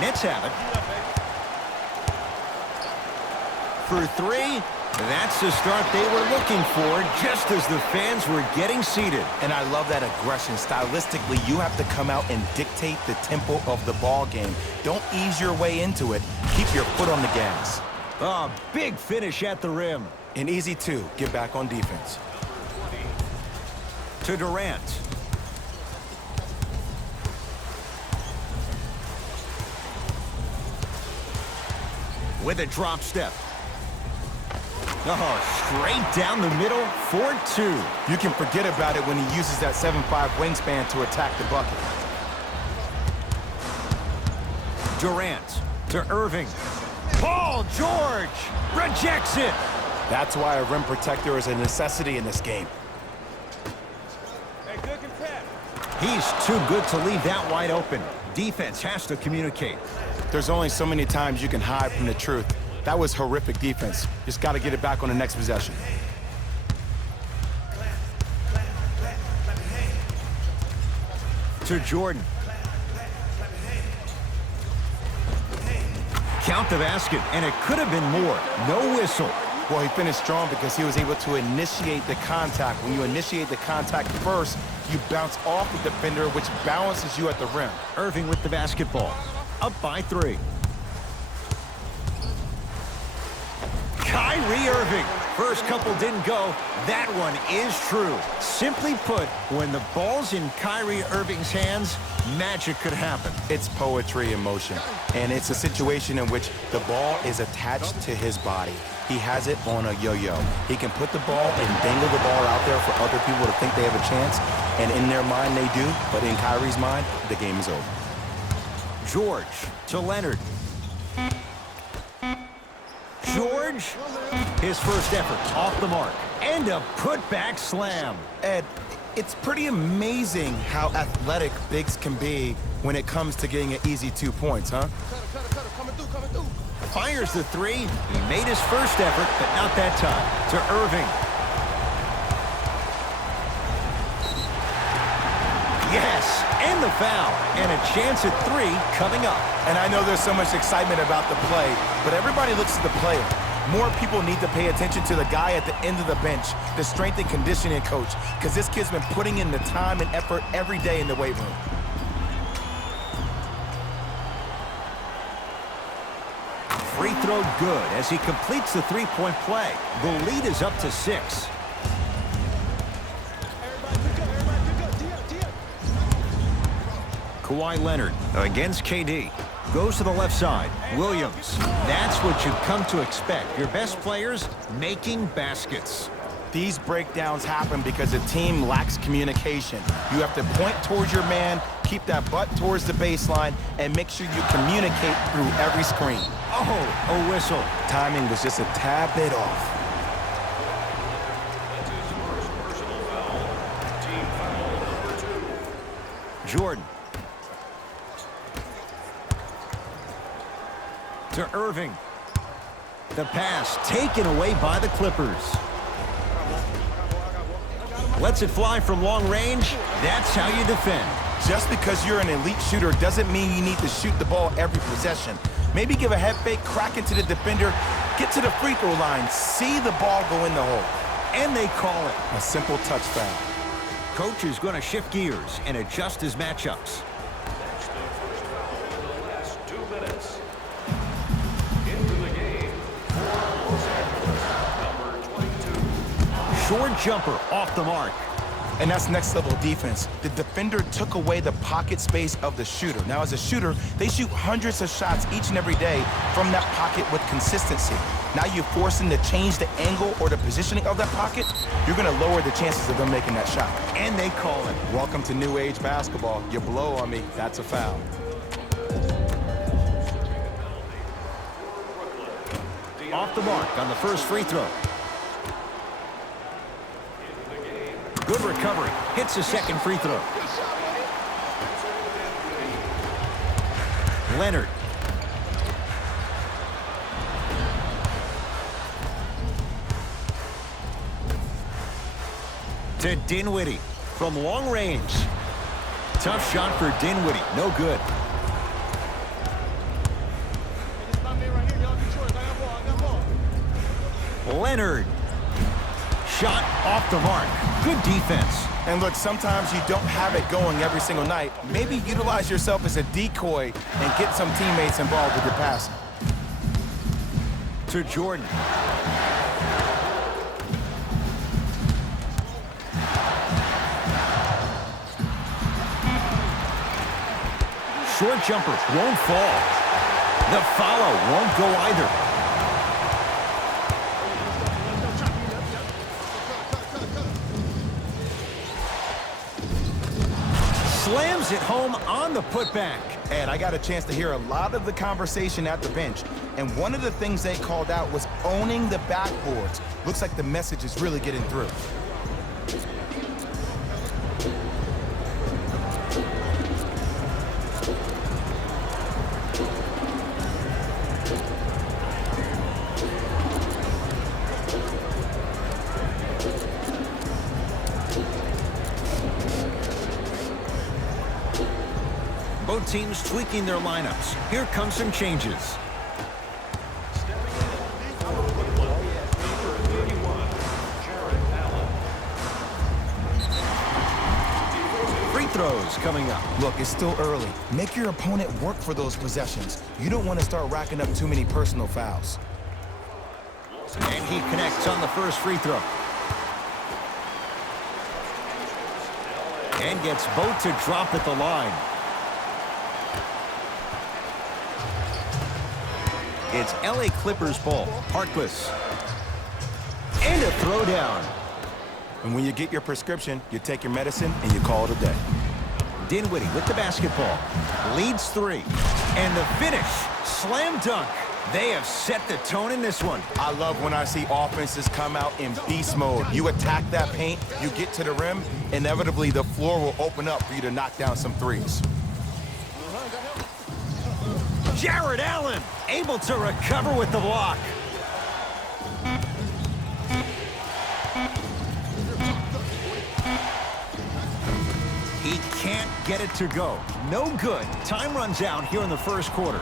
Nets have it. For three, that's the start they were looking for just as the fans were getting seated. And I love that aggression. Stylistically, you have to come out and dictate the tempo of the ball game. Don't ease your way into it. Keep your foot on the gas. Oh, big finish at the rim. And easy, too. Get back on defense. To Durant. With a drop step. Oh, straight down the middle for two. You can forget about it when he uses that 7'5" wingspan to attack the bucket. Durant to Irving. Paul George rejects it. That's why a rim protector is a necessity in this game. He's too good to leave that wide open. Defense has to communicate. There's only so many times you can hide from the truth. That was horrific defense. Just got to get it back on the next possession. To Jordan. Count the basket, and it could have been more. No whistle. Well, he finished strong because he was able to initiate the contact. When you initiate the contact first, you bounce off the defender, which balances you at the rim. Irving with the basketball. Up by three. Kyrie Irving. First couple didn't go. That one is true. Simply put, when the ball's in Kyrie Irving's hands, magic could happen. It's poetry in motion, and it's a situation in which the ball is attached to his body. He has it on a yo-yo. He can put the ball and dangle the ball out there for other people to think they have a chance, and in their mind they do, but in Kyrie's mind, the game is over. George to Leonard. George, his first effort off the mark, and a putback slam. Ed, it's pretty amazing how athletic bigs can be when it comes to getting an easy 2 points, huh? Fires the three. He made his first effort, but not that time. To Irving. Yes, and the foul. And a chance at three coming up. And I know there's so much excitement about the play, but everybody looks at the player. More people need to pay attention to the guy at the end of the bench, the strength and conditioning coach, because this kid's been putting in the time and effort every day in the weight room. Free throw good as he completes the three-point play. The lead is up to 6. Kawhi Leonard against KD. Goes to the left side. Williams. That's what you've come to expect. Your best players making baskets. These breakdowns happen because the team lacks communication. You have to point towards your man, keep that butt towards the baseline, and make sure you communicate through every screen. Oh, a whistle. Timing was just a tad bit off. Jordan. To Irving. The pass taken away by the Clippers. Lets it fly from long range. That's how you defend. Just because you're an elite shooter doesn't mean you need to shoot the ball every possession. Maybe give a head fake, crack into the defender, get to the free throw line, see the ball go in the hole. And they call it a simple touch foul. Coach is going to shift gears and adjust his matchups. Short jumper off the mark. And that's next level defense. The defender took away the pocket space of the shooter. Now, as a shooter, they shoot hundreds of shots each and every day from that pocket with consistency. Now you force them to change the angle or the positioning of that pocket, you're going to lower the chances of them making that shot. And they call it. Welcome to new age basketball. You blow on me, that's a foul. Off the mark on the first free throw. Good recovery. Hits the second free throw. Leonard. To Dinwiddie from long range. Tough shot for Dinwiddie. No good. Leonard. Shot off the mark. Good defense. And look, sometimes you don't have it going every single night. Maybe utilize yourself as a decoy and get some teammates involved with your passing. To Jordan. Short jumper won't fall. The follow won't go either. Slams it home on the putback. And I got a chance to hear a lot of the conversation at the bench. And one of the things they called out was owning the backboards. Looks like the message is really getting through. Both teams tweaking their lineups. Here come some changes. Free throws coming up. Look, it's still early. Make your opponent work for those possessions. You don't want to start racking up too many personal fouls. And he connects on the first free throw. And gets both to drop at the line. It's LA Clippers ball. Harkless. And a throwdown. And when you get your prescription, you take your medicine and you call it a day. Dinwiddie with the basketball. Leads 3. And the finish. Slam dunk. They have set the tone in this one. I love when I see offenses come out in beast mode. You attack that paint, you get to the rim, inevitably the floor will open up for you to knock down some threes. Jared Allen able to recover with the block. He can't get it to go. No good. Time runs out here in the first quarter.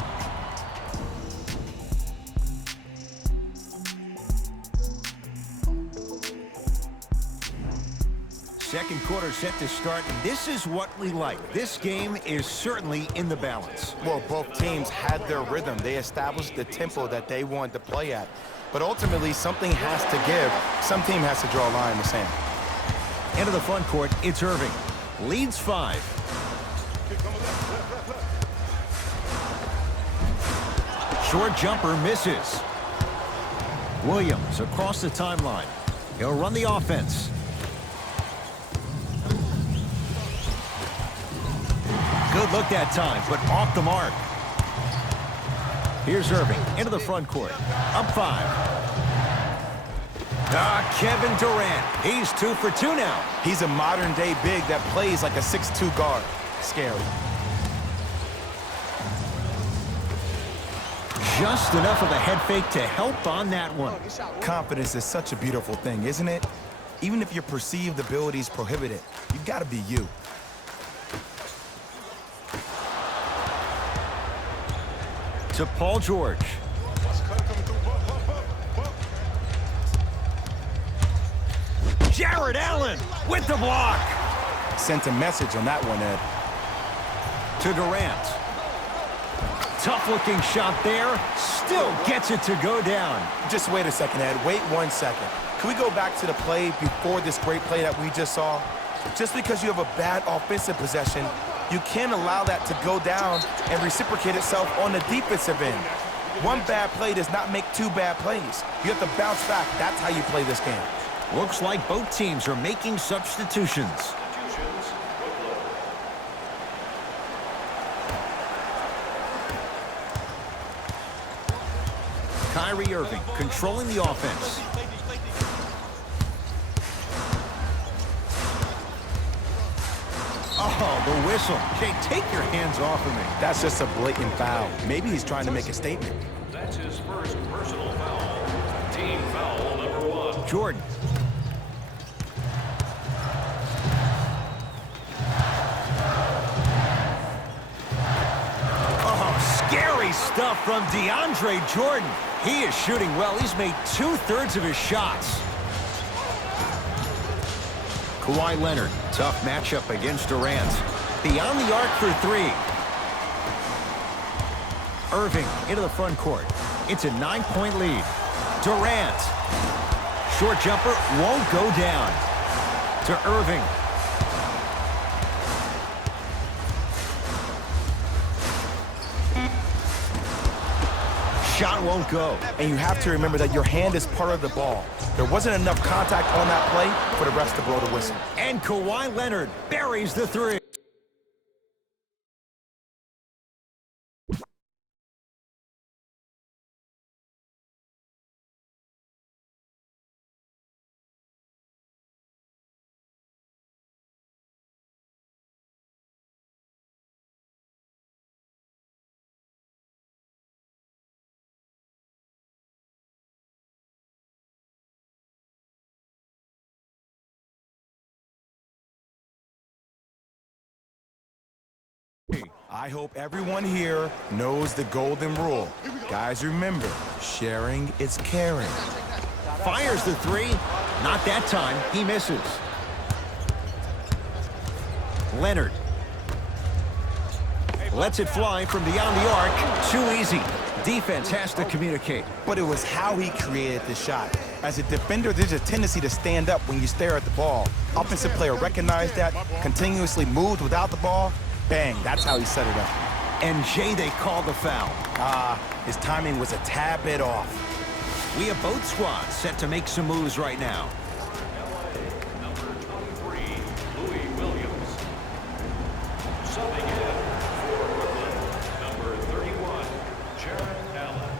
Second quarter set to start. This is what we like. This game is certainly in the balance. Well, both teams had their rhythm. They established the tempo that they wanted to play at. But ultimately, something has to give. Some team has to draw a line in the sand. Into the front court, it's Irving. Leads 5. Short jumper misses. Williams across the timeline. He'll run the offense. Good look that time, but off the mark. Here's Irving into the front court. Up 5. Kevin Durant. He's 2 for 2 now. He's a modern-day big that plays like a 6'2" guard. Scary. Just enough of a head fake to help on that one. Confidence is such a beautiful thing, isn't it? Even if your perceived abilities prohibit it, you gotta be you. To Paul George. Jared Allen with the block. Sent a message on that one, Ed. To Durant. Tough-looking shot there. Still gets it to go down. Just wait a second, Ed. Wait 1 second. Can we go back to the play before this great play that we just saw? Just because you have a bad offensive possession, you can't allow that to go down and reciprocate itself on the defensive end. One bad play does not make 2 bad plays. You have to bounce back. That's how you play this game. Looks like both teams are making substitutions. Kyrie Irving controlling the offense. Oh, the whistle. Jay, take your hands off of me. That's just a blatant foul. Maybe he's trying to make a statement. That's his first personal foul. Team foul number 1. Jordan. Oh, scary stuff from DeAndre Jordan. He is shooting well. He's made 2/3 of his shots. Kawhi Leonard, tough matchup against Durant. Beyond the arc for three. Irving into the front court. It's a 9-point lead. Durant. Short jumper won't go down. To Irving. Shot won't go. And you have to remember that your hand is part of the ball. There wasn't enough contact on that play for the refs to blow the whistle. And Kawhi Leonard buries the three. I hope everyone here knows the golden rule. Guys, remember, sharing is caring. Fires the three. Not that time. He misses. Leonard. Lets it fly from beyond the arc. Too easy. Defense has to communicate. But it was how he created the shot. As a defender, there's a tendency to stand up when you stare at the ball. Offensive player recognized that, continuously moved without the ball. Bang, that's how he set it up. And Jay, they called the foul. His timing was a tad bit off. We have both squads set to make some moves right now. Number 23, Louis Williams. Subbing in for Brooklyn, number 31, Jared Allen.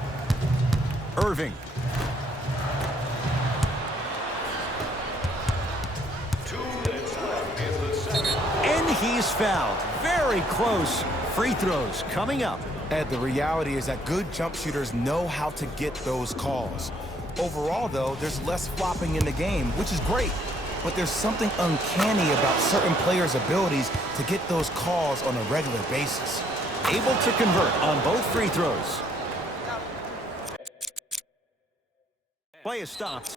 Irving. 2 minutes left in the second. And he's fouled. Very close. Free throws coming up. Ed, the reality is that good jump shooters know how to get those calls. Overall, though, there's less flopping in the game, which is great. But there's something uncanny about certain players' abilities to get those calls on a regular basis. Able to convert on both free throws. Play is stopped.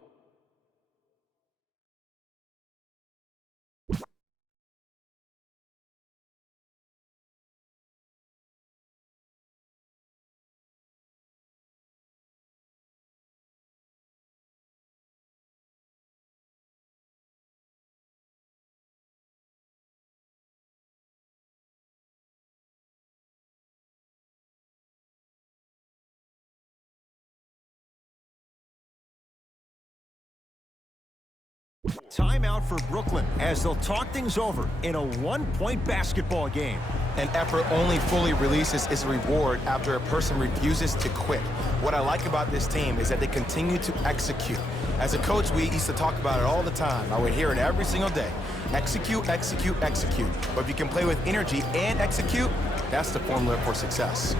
Timeout for Brooklyn as they'll talk things over in a one-point basketball game. An effort only fully releases its reward after a person refuses to quit. What I like about this team is that they continue to execute. As a coach, we used to talk about it all the time. I would hear it every single day. Execute, execute, execute. But if you can play with energy and execute, that's the formula for success.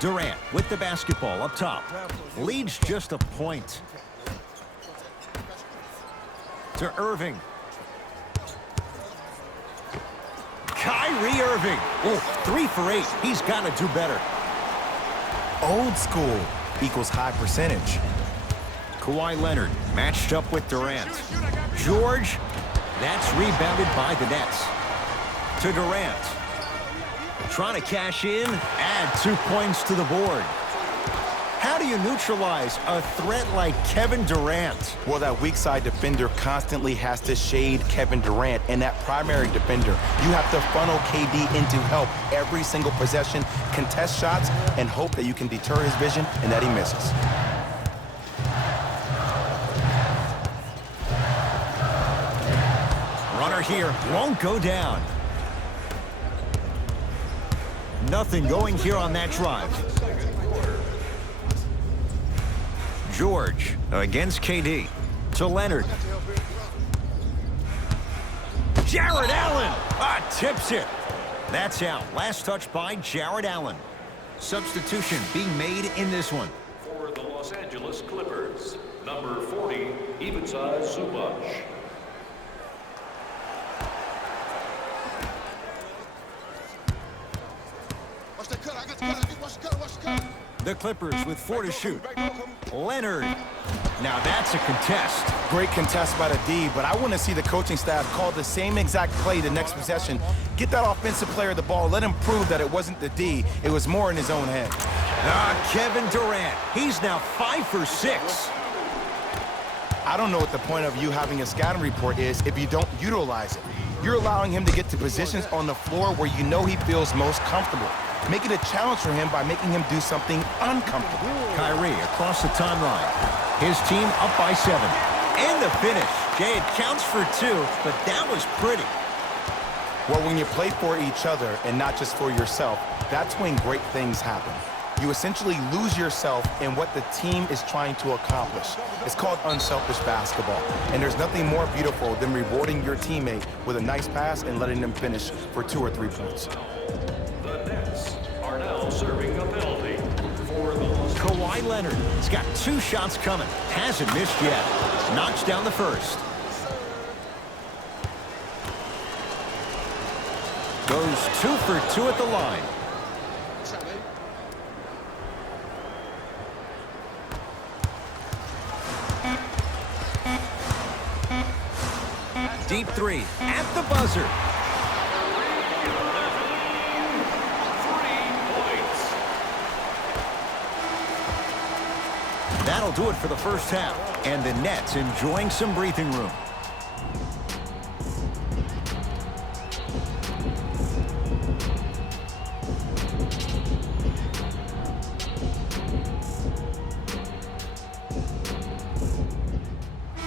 Durant with the basketball up top. Leads just a point. To Irving. Kyrie Irving. Oh, 3 for 8. He's got to do better. Old school equals high percentage. Kawhi Leonard matched up with Durant. George, that's rebounded by the Nets. To Durant. Trying to cash in, add 2 points to the board. How do you neutralize a threat like Kevin Durant? Well, that weak side defender constantly has to shade Kevin Durant, and that primary defender, you have to funnel KD into help every single possession, contest shots, and hope that you can deter his vision and that he misses. here. Won't go down. Nothing going here on that drive. George against KD. To Leonard. Jared Allen tips it. That's out. Last touch by Jared Allen. Substitution being made in this one. For the Los Angeles Clippers, number 40, Ivica Zubac. The Clippers with 4 to shoot. Leonard. Now that's a contest. Great contest by the D, but I want to see the coaching staff call the same exact play the next possession. Get that offensive player the ball. Let him prove that it wasn't the D. It was more in his own head. Kevin Durant. He's now 5 for 6. I don't know what the point of you having a scouting report is if you don't utilize it. You're allowing him to get to positions on the floor where you know he feels most comfortable. Make it a challenge for him by making him do something uncomfortable. Kyrie across the timeline. His team up by 7. And the finish. Jay, it counts for 2, but that was pretty. Well, when you play for each other and not just for yourself, that's when great things happen. You essentially lose yourself in what the team is trying to accomplish. It's called unselfish basketball. And there's nothing more beautiful than rewarding your teammate with a nice pass and letting them finish for 2 or 3 points. The Nets are now serving a penalty for the Los Kawhi Leonard has got 2 shots coming. Hasn't missed yet. Knocks down the first. Goes 2 for 2 at the line. Deep 3 at the buzzer. 3 points. That'll do it for the first half. And the Nets enjoying some breathing room.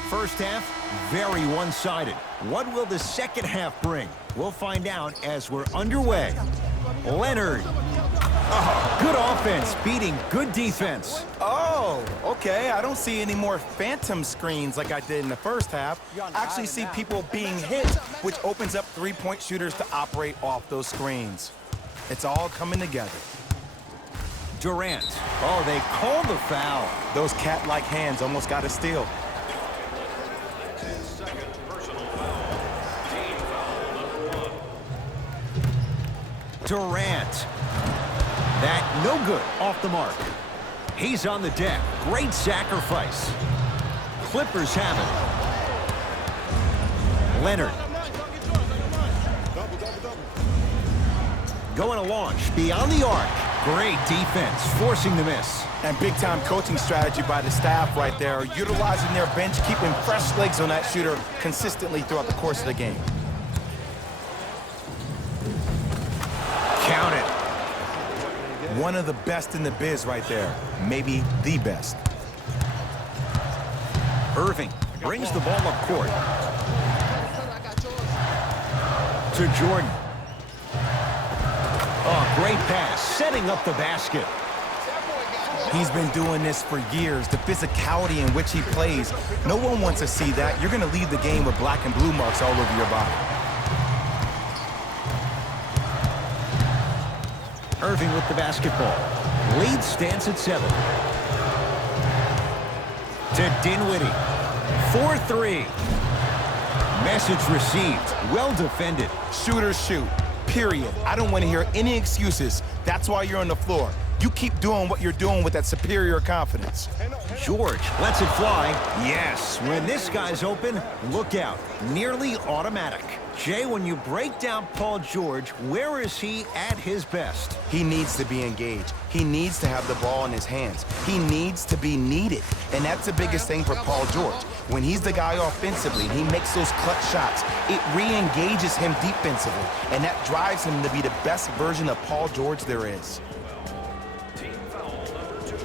First half, very one-sided. What will the second half bring? We'll find out as we're underway. Leonard. Oh, good offense, beating good defense. Oh, okay. I don't see any more phantom screens like I did in the first half. I actually see people being hit, which opens up three-point shooters to operate off those screens. It's all coming together. Durant. Oh, they called the foul. Those cat-like hands almost got a steal. His second personal foul. Team foul number 1. Durant. That no good, off the mark. He's on the deck. Great sacrifice. Clippers have it. Leonard. Going to launch beyond the arc. Great defense, forcing the miss. And big-time coaching strategy by the staff right there, utilizing their bench, keeping fresh legs on that shooter consistently throughout the course of the game. Count it. One of the best in the biz right there. Maybe the best. Irving brings the ball up court. To Jordan. Oh, great pass, setting up the basket. He's been doing this for years. The physicality in which he plays, no one wants to see that. You're going to leave the game with black and blue marks all over your body. Irving with the basketball. Lead stands at 7. To Dinwiddie. 4-3. Message received. Well defended. Shooters shoot, period. I don't want to hear any excuses. That's why you're on the floor. You keep doing what you're doing with that superior confidence. George lets it fly. Yes, when this guy's open, look out. Nearly automatic. Jay, when you break down Paul George, where is he at his best? He needs to be engaged. He needs to have the ball in his hands. He needs to be needed. And that's the biggest thing for Paul George. When he's the guy offensively and he makes those clutch shots, it re-engages him defensively. And that drives him to be the best version of Paul George there is. Team foul number 2.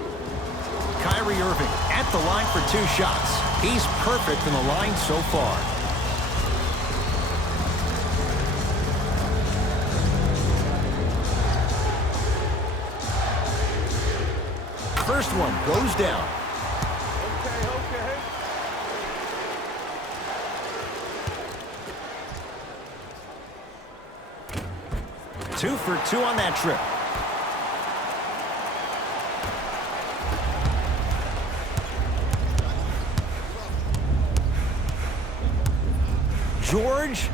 Kyrie Irving at the line for 2 shots. He's perfect from the line so far. first one goes down. Okay. 2 for 2 on that trip. George.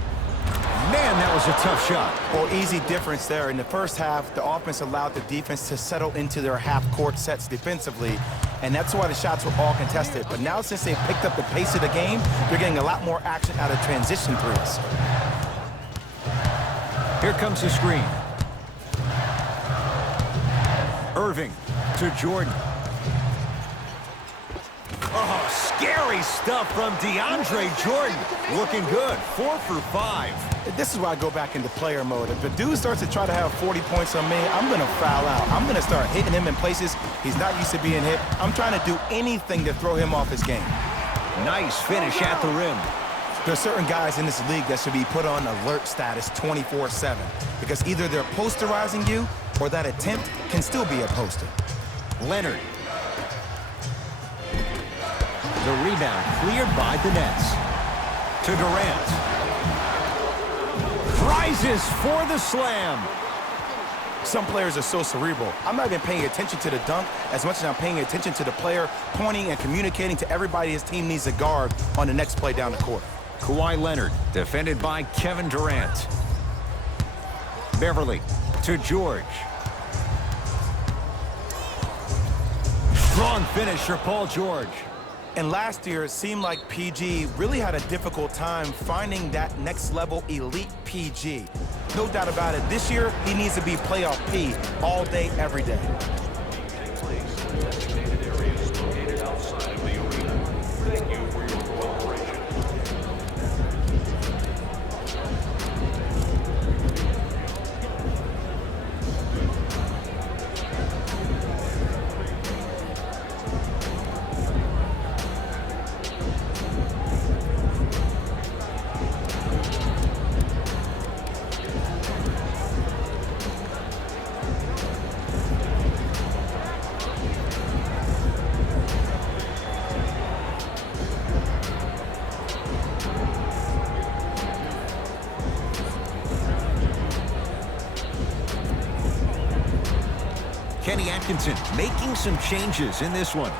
Man, that was a tough shot. Well, easy difference there. In the first half, the offense allowed the defense to settle into their half-court sets defensively, and that's why the shots were all contested. But now, since they picked up the pace of the game, they're getting a lot more action out of transition threes. Here comes the screen. Irving to Jordan. Oh, scary stuff from DeAndre Jordan. Looking good, 4 for 5. This is why I go back into player mode. If the dude starts to try to have 40 points on me, I'm going to foul out. I'm going to start hitting him in places he's not used to being hit. I'm trying to do anything to throw him off his game. Nice finish at the rim. There's certain guys in this league that should be put on alert status 24/7 because either they're posterizing you or that attempt can still be a poster. Leonard. The rebound cleared by the Nets. To Durant. Rises for the slam. Some players are so cerebral. I'm not even paying attention to the dunk as much as I'm paying attention to the player pointing and communicating to everybody his team needs a guard on the next play down the court. Kawhi Leonard, defended by Kevin Durant. Beverly to George. Strong finish for Paul George. And last year, it seemed like PG really had a difficult time finding that next-level elite PG. No doubt about it, this year, he needs to be playoff P all day, every day. Designated areas located outside of the arena. Thank you for your cooperation. Kenny Atkinson making some changes in this one.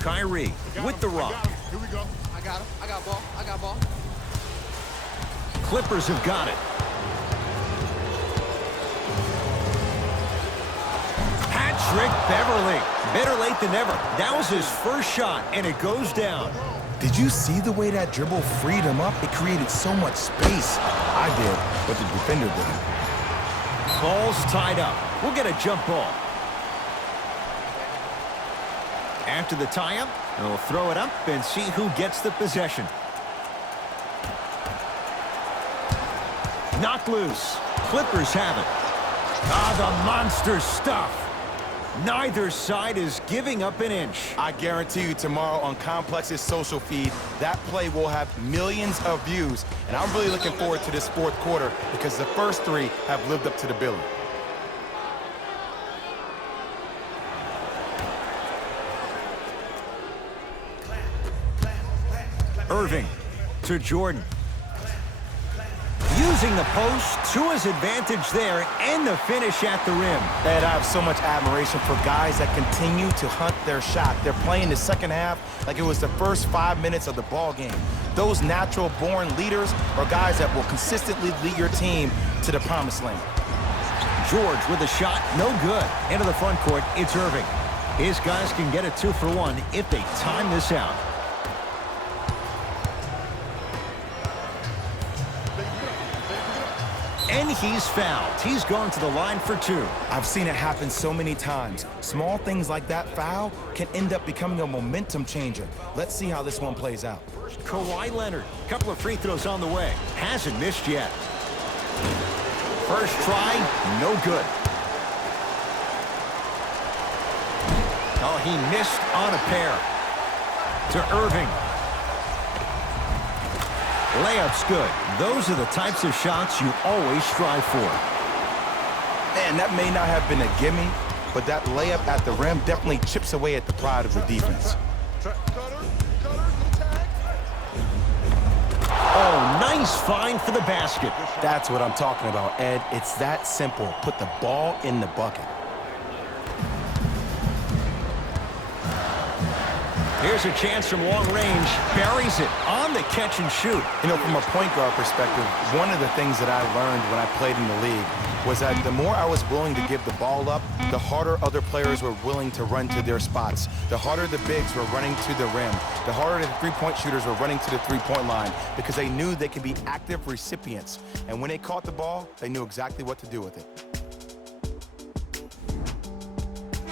Kyrie with the rock. Here we go. I got him. I got ball. I got ball. Clippers have got it. Patrick Beverly. Better late than never. That was his first shot, and it goes down. Did you see the way that dribble freed him up? It created so much space. I did, but the defender didn't. Ball's tied up. We'll get a jump ball. After the tie-up, they'll throw it up and see who gets the possession. Knocked loose. Clippers have it. Ah, the monster stuff. Neither side is giving up an inch. I guarantee you tomorrow on Complex's social feed, that play will have millions of views. And I'm really looking forward to this fourth quarter because the first three have lived up to the billing. Irving to Jordan. Using the post to his advantage there and the finish at the rim. And I have so much admiration for guys that continue to hunt their shot. They're playing the second half like it was the first 5 minutes of the ball game. Those natural-born leaders are guys that will consistently lead your team to the promised land. George with a shot, no good. Into the front court, it's Irving. His guys can get a 2 for 1 if they time this out. And he's fouled. He's going to the line for 2. I've seen it happen so many times. Small things like that foul can end up becoming a momentum changer. Let's see how this one plays out. Kawhi Leonard, couple of free throws on the way. Hasn't missed yet. First try, no good. Oh, he missed on a pair. To Irving. Layup's good. Those are the types of shots you always strive for. Man, that may not have been a gimme, but that layup at the rim definitely chips away at the pride of the defense. Oh, nice find for the basket. That's what I'm talking about, Ed. It's that simple. Put the ball in the bucket. Here's a chance from long range. Buries it on the catch and shoot. You know, from a point guard perspective, one of the things that I learned when I played in the league was that the more I was willing to give the ball up, the harder other players were willing to run to their spots. The harder the bigs were running to the rim. The harder the three-point shooters were running to the three-point line because they knew they could be active recipients. And when they caught the ball, they knew exactly what to do with it.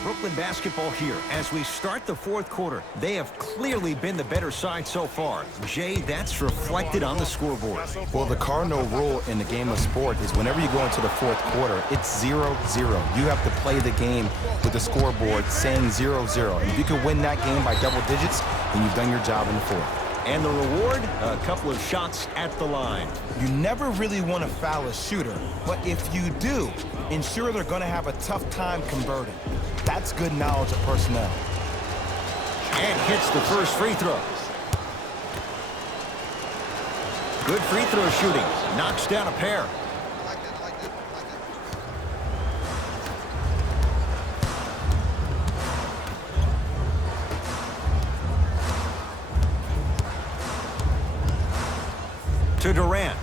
Brooklyn basketball here as we start the fourth quarter. They have clearly been the better side so far. Jay, that's reflected on the scoreboard. Well, the cardinal rule in the game of sport is whenever you go into the fourth quarter, it's 0-0. You have to play the game with the scoreboard saying 0-0. And if you can win that game by double digits, then you've done your job in the fourth. And the reward, a couple of shots at the line. You never really want to foul a shooter, but if you do, ensure they're going to have a tough time converting. That's good knowledge of personnel. And hits the first free throw. Good free throw shooting. Knocks down a pair. To Durant.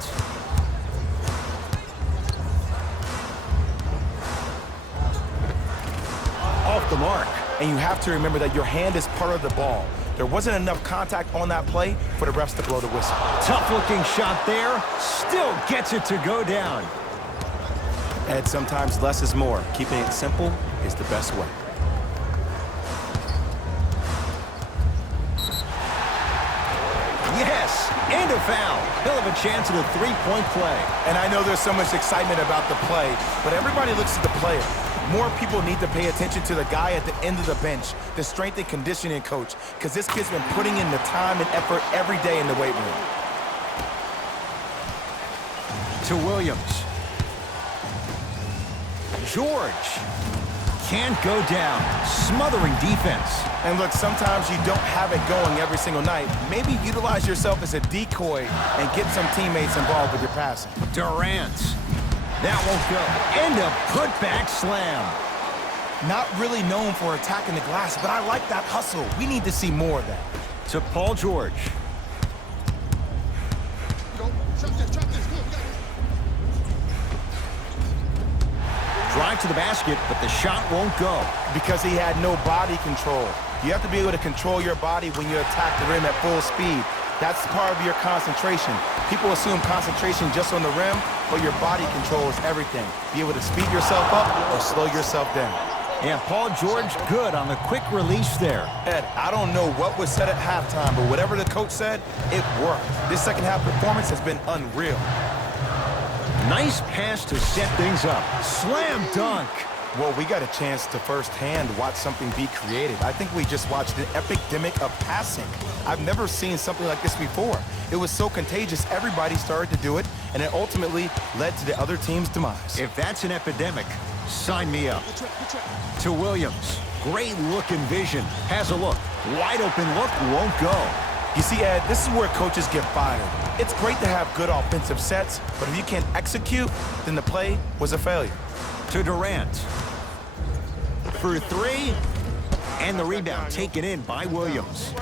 Off the mark. And you have to remember that your hand is part of the ball. There wasn't enough contact on that play for the refs to blow the whistle. Tough looking shot there. Still gets it to go down. Ed, sometimes less is more. Keeping it simple is the best way. Yes, and a foul. He'll have a chance at a three-point play. And I know there's so much excitement about the play, but everybody looks at the player. More people need to pay attention to the guy at the end of the bench, the strength and conditioning coach, because this kid's been putting in the time and effort every day in the weight room. To Williams. George. Can't go down. Smothering defense. And look, sometimes you don't have it going every single night. Maybe utilize yourself as a decoy and get some teammates involved with your passing. Durant. That won't go. And a putback slam. Not really known for attacking the glass, but I like that hustle. We need to see more of that. To Paul George. Drive to the basket, but the shot won't go. Because he had no body control. You have to be able to control your body when you attack the rim at full speed. That's part of your concentration. People assume concentration just on the rim, but your body controls everything. Be able to speed yourself up or slow yourself down. And Paul George good on the quick release there. Ed, I don't know what was said at halftime, but whatever the coach said, it worked. This second half performance has been unreal. Nice pass to set things up. Slam dunk. Well, we got a chance to firsthand watch something be created. I think we just watched an epidemic of passing. I've never seen something like this before. It was so contagious, everybody started to do it, and it ultimately led to the other team's demise. If that's an epidemic, sign me up. To Williams. Great look and vision. Has a look. Wide open look, won't go. You see, Ed, this is where coaches get fired. It's great to have good offensive sets, but if you can't execute, then the play was a failure. To Durant. For three. And the rebound taken in by Williams.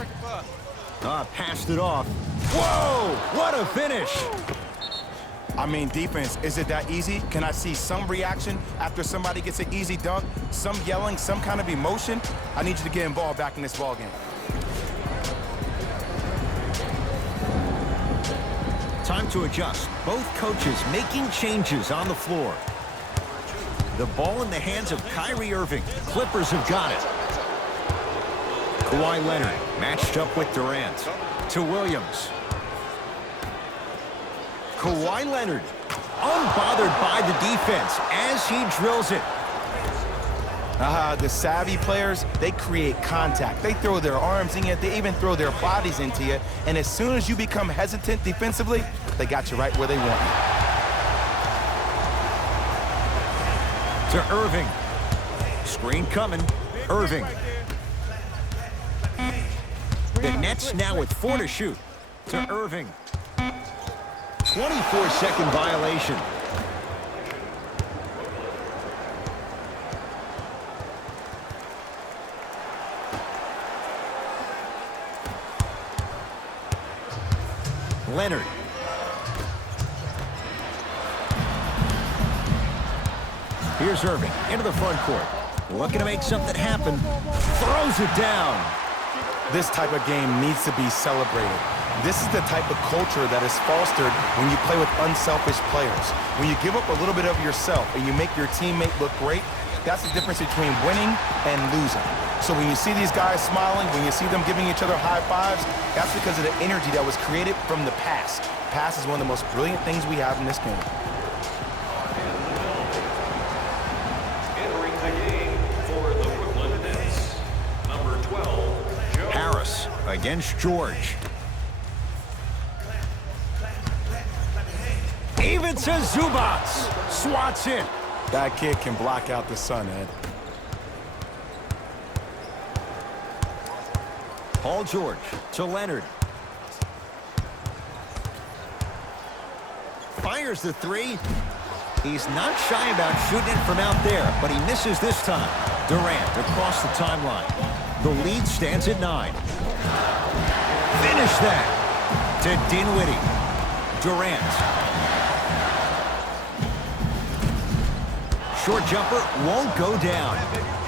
Passed it off. Whoa! What a finish! I mean, defense, is it that easy? Can I see some reaction after somebody gets an easy dunk? Some yelling, some kind of emotion? I need you to get involved back in this ballgame. Time to adjust. Both coaches making changes on the floor. The ball in the hands of Kyrie Irving. Clippers have got it. Kawhi Leonard matched up with Durant. To Williams. Kawhi Leonard unbothered by the defense as he drills it. The savvy players, they create contact. They throw their arms in you. They even throw their bodies into you. And as soon as you become hesitant defensively, they got you right where they want you. To Irving. Screen coming. Irving. The Nets now with 4 to shoot. To Irving. 24-second violation. Leonard. Here's Irving into the front court. Looking to make something happen. Throws it down. This type of game needs to be celebrated. This is the type of culture that is fostered when you play with unselfish players. When you give up a little bit of yourself and you make your teammate look great, that's the difference between winning and losing. So when you see these guys smiling, when you see them giving each other high fives, that's because of the energy that was created from the past. Pass is one of the most brilliant things we have in this game. Entering the game for the Brooklyn Nets, number 12, Joe Harris against George. Even to Zubats. Swats it. That kid can block out the sun, Ed. Paul George to Leonard. Fires the three. He's not shy about shooting it from out there, but he misses this time. Durant across the timeline. The lead stands at 9. Finish that to Dinwiddie. Durant. Short jumper won't go down.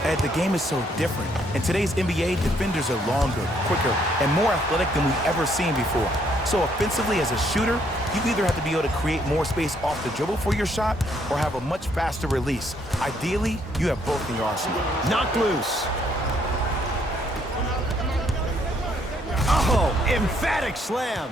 Ed, the game is so different. In today's NBA, defenders are longer, quicker, and more athletic than we've ever seen before. So offensively, as a shooter, you either have to be able to create more space off the dribble for your shot or have a much faster release. Ideally, you have both in your arsenal. Knocked loose. Oh, emphatic slam.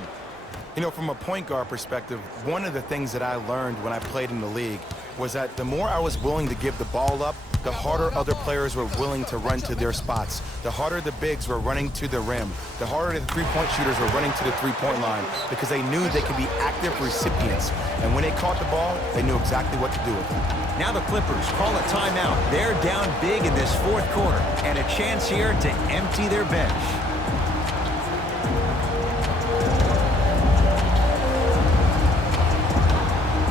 You know, from a point guard perspective, one of the things that I learned when I played in the league was that the more I was willing to give the ball up, the harder other players were willing to run to their spots. The harder the bigs were running to the rim. The harder the three-point shooters were running to the three-point line because they knew they could be active recipients. And when they caught the ball, they knew exactly what to do with it. Now the Clippers call a timeout. They're down big in this fourth quarter and a chance here to empty their bench.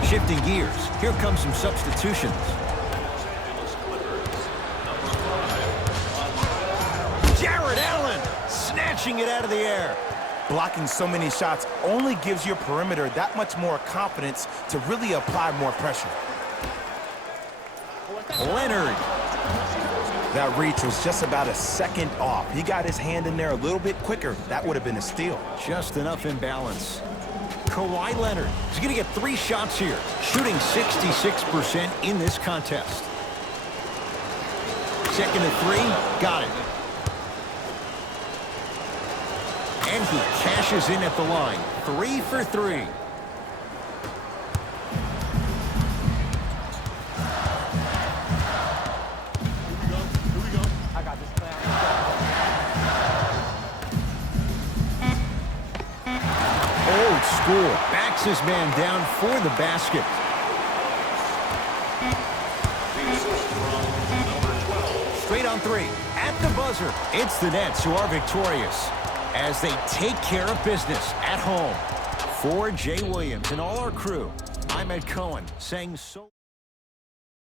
Shifting gears, here comes some substitutions. Jared Allen snatching it out of the air. Blocking so many shots only gives your perimeter that much more confidence to really apply more pressure. Leonard. That reach was just about a second off. He got his hand in there a little bit quicker. That would have been a steal. Just enough imbalance. Kawhi Leonard is going to get 3 shots here, shooting 66% in this contest. Second to 3, got it. And he cashes in at the line, 3 for 3. Old school, backs his man down for the basket. Straight on 3, at the buzzer. It's the Nets who are victorious as they take care of business at home. For Jay Williams and all our crew, I'm Ed Cohen saying so.